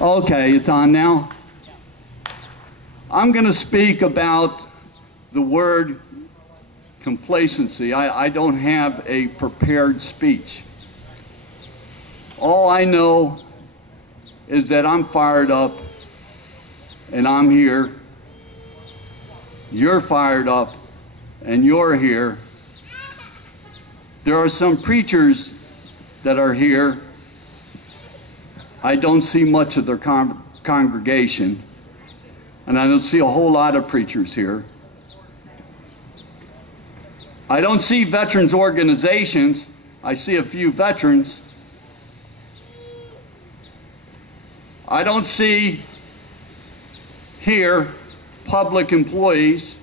Okay, it's on now. I'm going to speak about the word complacency. I don't have a prepared speech. All I know is that I'm fired up and I'm here. You're fired up and you're here. There are some preachers that are here. I don't see much of their congregation, and I don't see a whole lot of preachers here. I don't see veterans organizations. I see a few veterans. I don't see here public employees.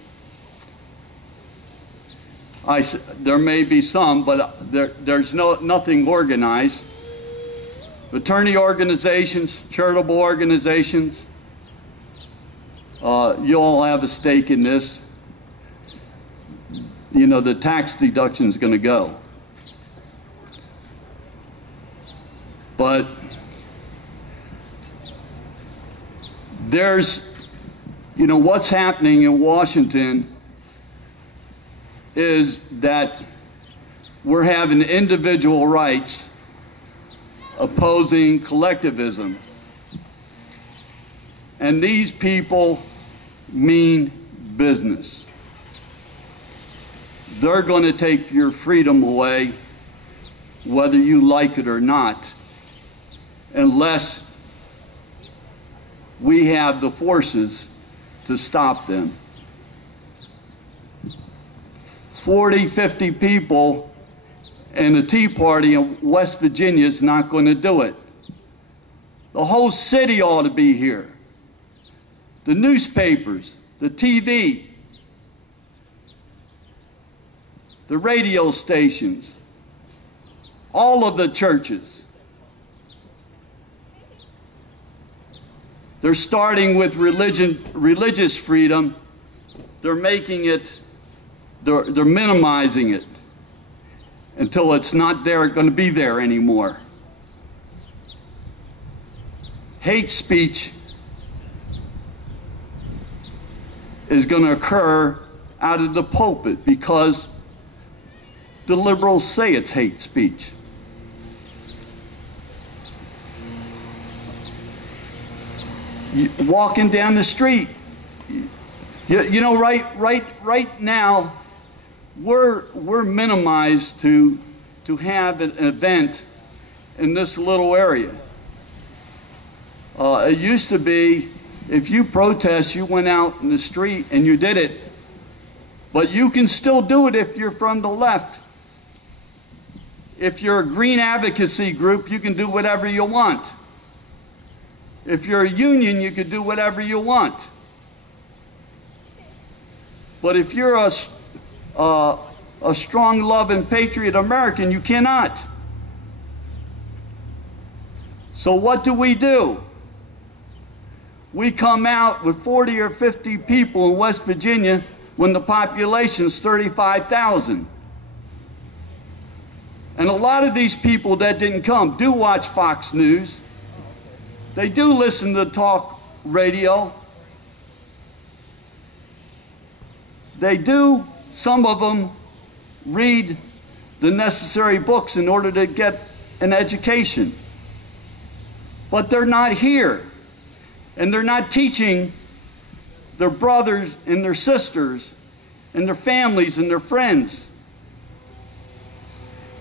There may be some, but there's nothing organized. Fraternity organizations, charitable organizations, you all have a stake in this. You know, the tax deduction is going to go. But there's, you know, what's happening in Washington is that we're having individual rights opposing collectivism. And these people mean business. They're going to take your freedom away, whether you like it or not, unless we have the forces to stop them. 40, 50 people and the Tea Party in West Virginia is not going to do it. The whole city ought to be here. The newspapers, the TV, the radio stations, all of the churches. They're starting with religious freedom. They're making it, they're minimizing it until it's not there, going to be there anymore. Hate speech is going to occur out of the pulpit because the liberals say it's hate speech. Walking down the street, you know, right now, we're minimized to have an event in this little area. It used to be, if you protest, you went out in the street and you did it, but you can still do it if you're from the left. If you're a green advocacy group, you can do whatever you want. If you're a union, you can do whatever you want. But if you're a strong, loving, patriot American, you cannot. So what do? We come out with 40 or 50 people in West Virginia when the population is 35,000. And a lot of these people that didn't come do watch Fox News. They do listen to talk radio. They do, some of them, read the necessary books in order to get an education. But they're not here. And they're not teaching their brothers and their sisters and their families and their friends.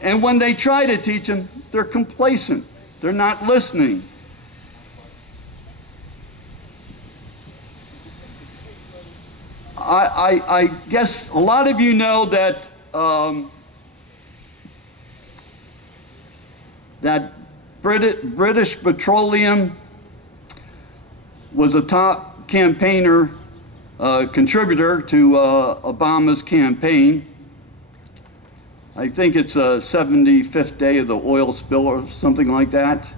And when they try to teach them, they're complacent. They're not listening. I guess a lot of you know that that British Petroleum was a top campaigner, contributor to Obama's campaign. I think it's a 75th day of the oil spill or something like that.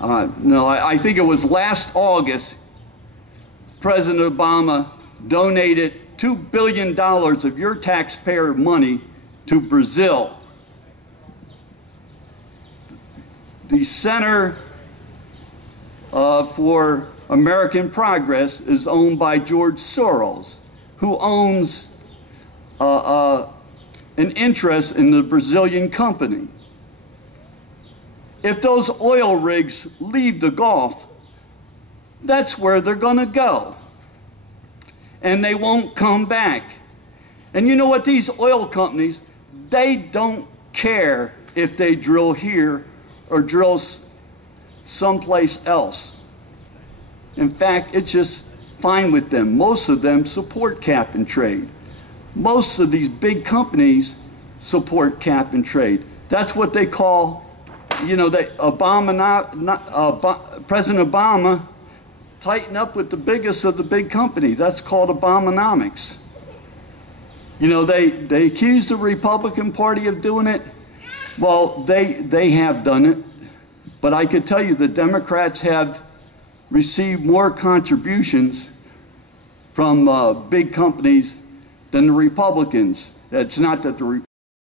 I think it was last August, President Obama donated $2 billion of your taxpayer money to Brazil the Center for American Progress is owned by George Soros, who owns an interest in the Brazilian company. If those oil rigs leave the Gulf, that's where they're going to go. And they won't come back. And you know what? These oil companies, they don't care if they drill here or drill someplace else. In fact, it's just fine with them. Most of them support cap and trade. Most of these big companies support cap and trade. That's what they call, you know, President Obama tighten up with the biggest of the big companies. That's called Obamonomics. You know, they accuse the Republican Party of doing it. Well, they have done it. But I could tell you the Democrats have received more contributions from big companies than the Republicans. It's not that the